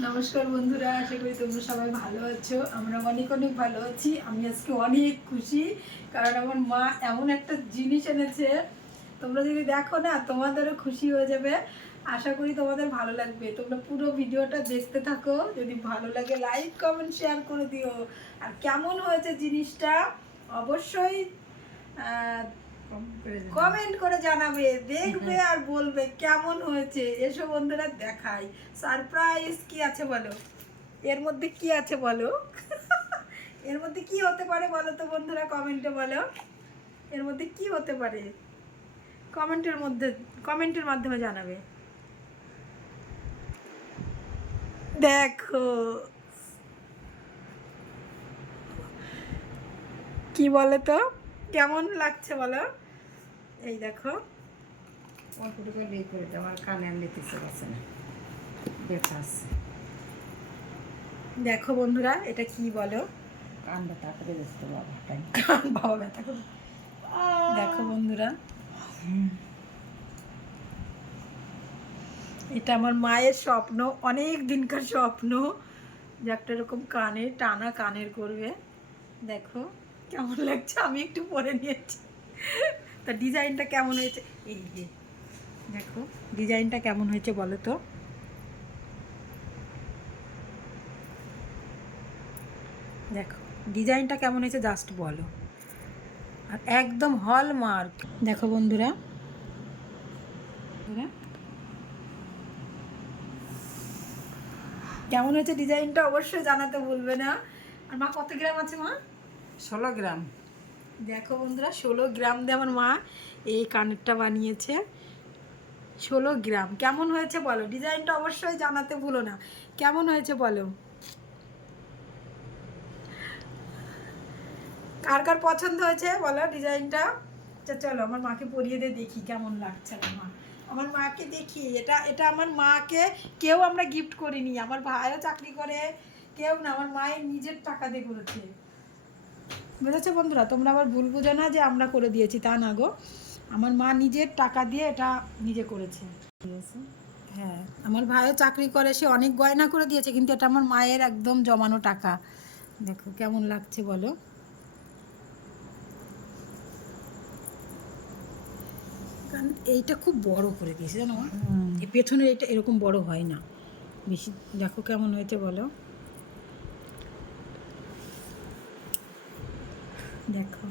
নমস্কার বন্ধুরা, আশা করি তোমরা সবাই ভালো আছো। আমরা অনেক অনেক ভালো আছি। আমি আজকে অনেক খুশি, কারণ আমার মা এমন একটা জিনিস এনেছে, তোমরা যদি দেখো না তোমাদেরও খুশি হয়ে যাবে। আশা করি তোমাদের ভালো লাগবে। তোমরা পুরো ভিডিওটা দেখতে থাকো। যদি ভালো লাগে লাইক কমেন্ট শেয়ার করে দিও। আর কেমন হয়েছে জিনিসটা অবশ্যই কমেন্ট করে জানাবে, দেখবে আর বলবে কেমন হয়েছে। এসো বন্ধুরা দেখাই সারপ্রাইজ কি আছে বলো। এর মধ্যে কি আছে বলো। এর মধ্যে কি হতে পারে বলো তো বন্ধুরা, কমেন্টে বলো এর মধ্যে কি হতে পারে। কমেন্টের মাধ্যমে জানাবে। দেখো কি বলে তো, কেমন লাগছে বলো। এই দেখো, আমার কানে আর নিতে পারছে না, ব্যথা আছে। দেখো বন্ধুরা এটা কি বলো। কান ব্যথা করে দিচ্ছে বাবা, বাবা ব্যথা করে। দেখো বন্ধুরা, এটা আমার মায়ের স্বপ্ন, অনেক দিনকার স্বপ্ন যে একটা এরকম কানে টানা কানের করবে। দেখো কেমন লাগছে, আমি একটু পরে নিয়েছি। তা ডিজাইনটা কেমন হয়েছে, এই যে দেখো ডিজাইনটা কেমন হয়েছে বলো তো। দেখো ডিজাইনটা কেমন হয়েছে জাস্ট বলো। আর একদম হলমার্ক। দেখো বন্ধুরা, কেমন হয়েছে ডিজাইনটা অবশ্যই জানাতে ভুলবে না। আর মা কত গ্রাম আছে মা? 16 গ্রাম। দেখো বন্ধুরা 16 গ্রাম দিয়ে আমার মা এই কানেরটা বানিয়েছে। 16 গ্রাম কেমন হয়েছে বলো। ডিজাইনটা অবশ্যই জানাতে ভুলো না, কেমন হয়েছে বলো। কার কার পছন্দ হয়েছে বলো ডিজাইনটা। আচ্ছা চলো আমার মাকে পরিয়ে দিয়ে দেখি কেমন লাগছে। আমার মাকে দেখি। এটা এটা আমার মাকে কেউ আমরা গিফট করিনি। আমার ভাইও চাকরি করে, কেউ না, আমার মায়ের নিজের টাকা দিয়ে করেছে। বুঝেছো বন্ধুরা, তোমরা আবার ভুল বুঝো না যে আমরা করে দিয়েছি, তা না গো। আমার মা নিজের টাকা দিয়ে এটা নিজে করেছে। হ্যাঁ, আমার ভাইও চাকরি করে, সে অনেক গয়না করে দিয়েছে, কিন্তু এটা আমার মায়ের একদম জমানো টাকা। দেখো কেমন লাগছে বলো। কারণ এইটা খুব বড় করে দিয়েছে জানো মা। এই পেছনের এটা এরকম বড় হয় না বেশি। দেখো কেমন হয়েছে বলো। দেখো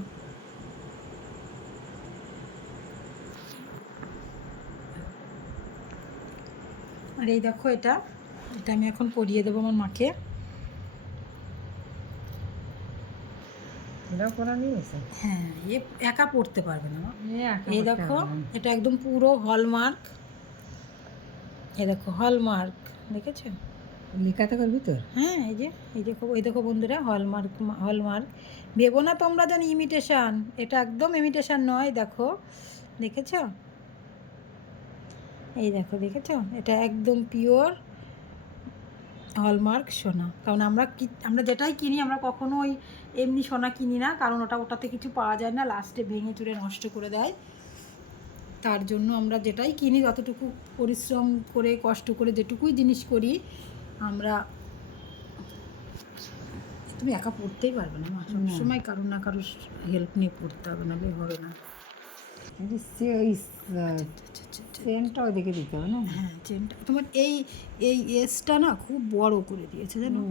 আর এই দেখো এটা এটা আমি এখন পরিয়ে দেবো আমার মাকে। হ্যাঁ, এ একা পড়তে পারবে না মা। এই দেখো এটা একদম পুরো হলমার্ক। এই দেখো হলমার্ক, দেখেছো লেখা থাকার ভিতর। হ্যাঁ এই দেখো বন্ধুরা হলমার্ক। হলমার্ক ভেবো না তোমরা যেন ইমিটেশন, এটা একদম ইমিটেশন নয়। দেখো দেখেছো, এই দেখো দেখেছো, এটা একদম পিওর হলমার্ক সোনা। কারণ আমরা যেটাই কিনি আমরা কখনোই এমনি সোনা কিনি না, কারণ ওটাতে কিছু পাওয়া যায় না, লাস্টে ভেঙে চুরে নষ্ট করে দেয়। তার জন্য আমরা যেটাই কিনি যতটুকু পরিশ্রম করে কষ্ট করে যেটুকুই জিনিস করি আমরা। তুমি একা পড়তেই পারবে না মা, সবসময় কারোর না কারোর হেল্প নিয়ে পড়তে হবে, নাহলে হবে না। চেনটা ওইদিকে দিতে হবে না। হ্যাঁ চেনটা তোমার এই এই এসটা না খুব বড় করে দিয়েছে জানো,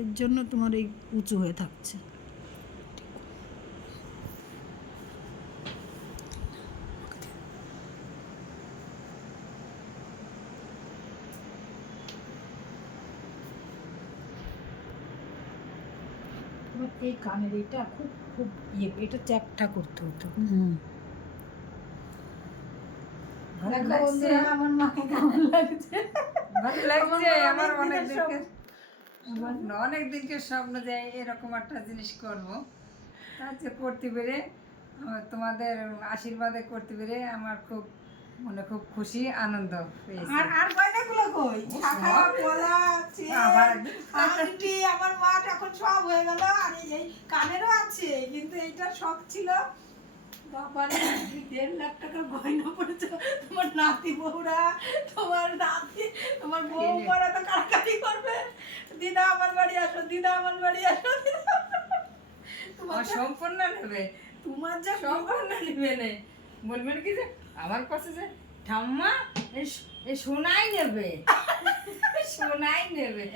এর জন্য তোমার এই উঁচু হয়ে থাকছে। তোমার এই কানের এটা খুব খুব এটা চ্যাপটা করতে হতো। দেখো বন্ধুরা আমার মাকে কেমন লাগছে। ভালো লাগছে। আমার অনেক দিনকে স্বপ্ন যে এরকম একটা জিনিস করবো, তার যে করতে পেরে তোমাদের আশীর্বাদে করতে পেরে আমার খুব মনে খুব খুশি আনন্দ পেয়েছি। আর গয়নাগুলো কই? শাখা পলা আংটি আমার মা এখন সব হয়ে গেল। আর এই কানেরও আছে, কিন্তু এইটা শখ ছিল। বাবারে 1.5 লাখ টাকার গয়না পড়েছে তোমার নাতি বউরা, তোমার নাতি তোমার বউ পড়া তো কার দিদা আমার বাড়ি আসো, দিদা আমার বাড়ি আসো। তোমার সম্পূর্ণ নেবে, তোমার যা সম্পূর্ণ নেবে না, বলবেন কি যে আমার কাছে যে ঠাম্মা এই সোনাই নেবে, সোনাই নেবে,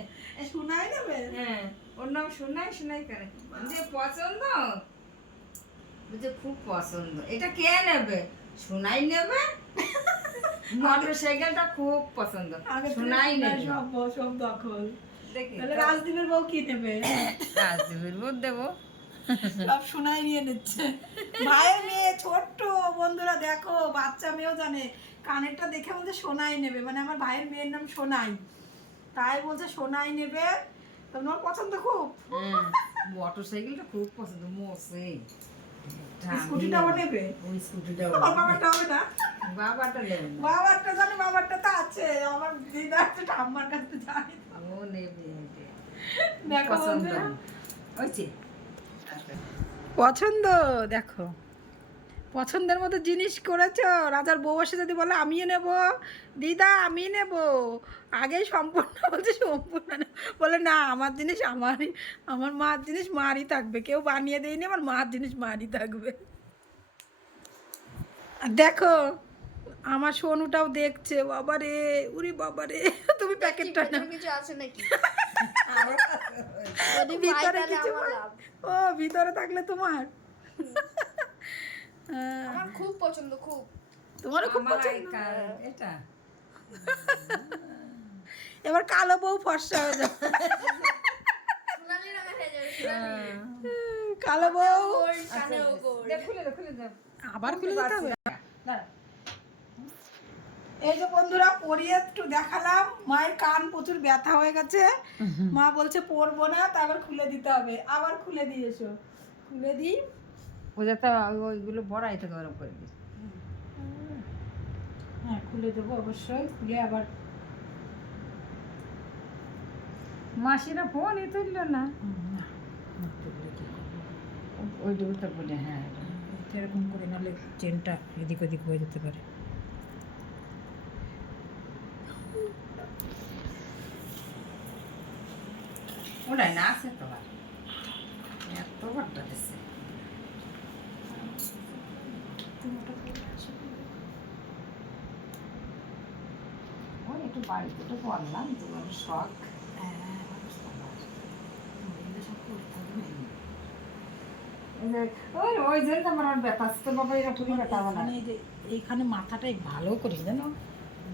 শোনাই নেবে। হ্যাঁ ওর নাম সোনাই, সোনাই করে যে পছন্দ, বুঝে খুব পছন্দ। এটা কে নেবে? সোনাই নেবে। মোটর সাইকেলটা খুব পছন্দ, সোনাই নেবে। সব দখল। দেখি তাহলে রাজদীপের বউ কি নেবে? রাজদীপের বোধ দেবো। সব শোনাই নিয়ে নিচ্ছে। ভাইয়ের মেয়ে ছোট্ট, বন্ধুরা দেখো, বাচ্চা মেয়েও জানে। কানেরটা দেখে বলছে সোনাই নেবে, মানে আমার ভাইয়ের মেয়ের নাম সোনাই, তাই বলছে সোনাই নেবে। তোমার পছন্দ খুব? মোটর সাইকেলটা খুব পছন্দ, মোসে স্কুটিটাও নেবে? ওই স্কুটিটাও বাবারটা হবে না? বাবাটা নেবে না। বাবারটা জানে, বাবারটা তো আছে আমার দিদা, ঠাম্মার কাছে জানি। ও নেবে, দেখো পছন্দ বন্ধুরা, হয়েছে। পছন্দ দেখো, পছন্দের মতো জিনিস করেছো। রাজার বউ এসে যদি বলে আমিও নেব, দিদা আমি নেব, আগেই সম্পূর্ণ বলছে সম্পূর্ণ না, বলে না আমার জিনিস আমারই, আমার মার জিনিস মারই থাকবে, কেউ বানিয়ে দেয়নি, আমার মার জিনিস মারই থাকবে। আর দেখো আমার সোনুটাও দেখছে, বাবারে উরি বাবারে, তুমি প্যাকেটটা না, কিছু আছে নাকি? ভিতরে কিছু, ও ভিতরে থাকলে তোমার, আমার খুব পছন্দ, খুব। তোমারও খুব আমার পছন্দ। এটা এবার কালো বউ ফর্সা হয়ে যাবে, সোনালি রঙের হয়ে যাবে, সোনালি। কালো বউ গোল্ড, কানেও গোল্ড। খুলে দাও, খুলে দাও। আবার খুলে দিতে হবে। দাঁড়া। এই যে বন্ধুরা পরিয়ে একটু দেখালাম, মায়ের কান প্রচুর ব্যথা হয়ে গেছে, মা বলছে পরবো না, তারপর খুলে দিতে হবে, আবার খুলে দিয়েছো, খুলে দিই। ও যাতে ওইগুলো বড়াই তো গরম করে দিস। হ্যাঁ খুলে দেবো অবশ্যই, খুলে আবার। মাসিরা ফোনই তুললো না। ওই ডুবুটা বলে হ্যাঁ, এরকম করে নাহলে চেনটা এদিক ওদিক হয়ে যেতে পারে। ওটাই না আছে তো আর এত বড়টা দিচ্ছে। ওই একটু বাড়িতে তো করলাম, তোমার শখ। ওই ওই জন্য আমার আর ব্যথা আসছে বাবা, এরকমই ব্যথা হবে না। মানে এই যে এইখানে মাথাটাই ভালো করে জানো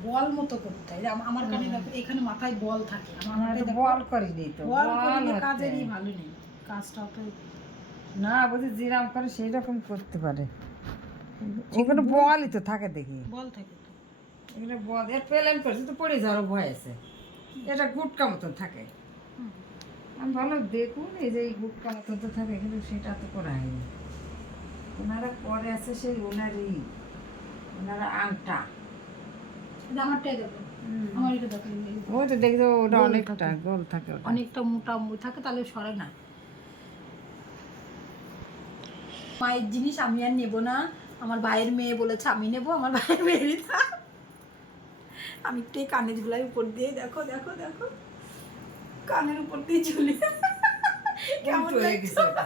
বল মতো করতে হয়, আমার কানে দেখো এখানে মাথায় বল থাকে, আমার আমার মাথায় তো দেখো বল করিনি তো, বল বল করলে হচ্ছে। কাজেরই ভালো নেই, কাজটা তো না বুঝি যেরকম করে সেই রকম করতে পারে, ওখানে বলই তো থাকে দেখি, বল থাকে তো। এখানে বল এর প্লেন করছে তো পড়ে যাওয়ার ভয় আছে, এটা গুটকা মতন থাকে। আমি ভালো দেখুন এই যে এই গুটকা মতন তো থাকে, কিন্তু সেটা তো করা হয়নি। ওনারা পরে আছে সেই ওনারা আংটা, আমারটাই দেখো, আমার এটা দেখো, ওই তো দেখছো ওটা গোল অনেকটা থাকে। গোল থাকে ওটা। অনেকটা মোটা থাকে, তাহলে সরে না। মায়ের জিনিস আমি আর নেবো না, আমার ভাইয়ের মেয়ে বলেছে আমি নেবো, আমার ভাইয়ের মেয়েরই থাক। আমি একটু এই কানের ঝুলাই উপর দিয়ে দেখো দেখো দেখো, কানের উপর দিয়ে ঝুলি, কেমন উল্টো হয়ে লাগছে গেছে ওটা।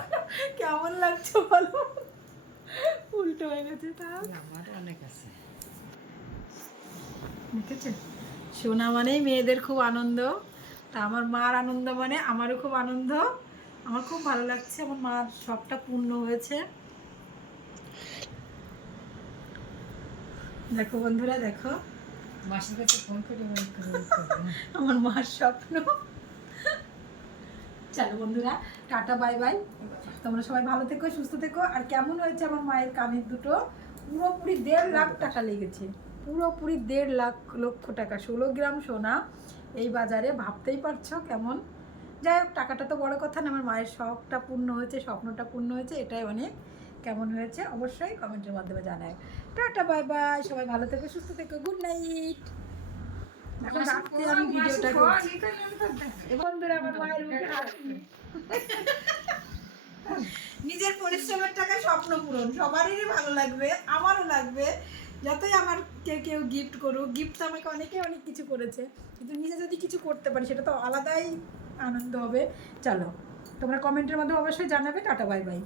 কেমন লাগছে বলো, উল্টো হয়ে গেছে তা। আমার অনেক আছে। দেখেছে, সোনা মানেই মেয়েদের খুব আনন্দ, তা আমার মার আনন্দ মানে আমারও খুব আনন্দ, আমার খুব ভালো লাগছে, আমার মার শখটা পূর্ণ হয়েছে। দেখো বন্ধুরা দেখো, মাসির কাছে ফোন করে আমার মার স্বপ্ন। চলো বন্ধুরা, টাটা বাই বাই, তোমরা সবাই ভালো থেকো, সুস্থ থেকো। আর কেমন হয়েছে আমার মায়ের কানের দুটো, পুরোপুরি 1.5 লাখ টাকা লেগেছে, পুরোপুরি 1.5 লক্ষ টাকা, 16 গ্রাম সোনা এই বাজারে, ভাবতেই পারছো কেমন। যাই হোক, টাকাটা তো বড় কথা না, আমার মায়ের শখটা পূর্ণ হয়েছে, স্বপ্নটা পূর্ণ হয়েছে, এটাই অনেক। কেমন হয়েছে অবশ্যই কমেন্টের মাধ্যমে জানায়। টাটা বাই বাই, সবাই ভালো থেকো, সুস্থ থেকো, গুড নাইট। এখন রাত্রে আমি ভিডিওটা করছি। বন্ধুরা আমার মায়ের মুখে হাসি। নিজের পরিশ্রমের টাকায় স্বপ্ন পূরণ, সবারই ভালো লাগবে, আমারও লাগবে। যতই আমার কেউ গিফট করুক, গিফট তো আমাকে অনেকে অনেক কিছু করেছে, কিন্তু নিজে যদি কিছু করতে পারি সেটা তো আলাদাই আনন্দ হবে। চলো তোমরা কমেন্টের মধ্যে অবশ্যই জানাবে। Tata bye bye.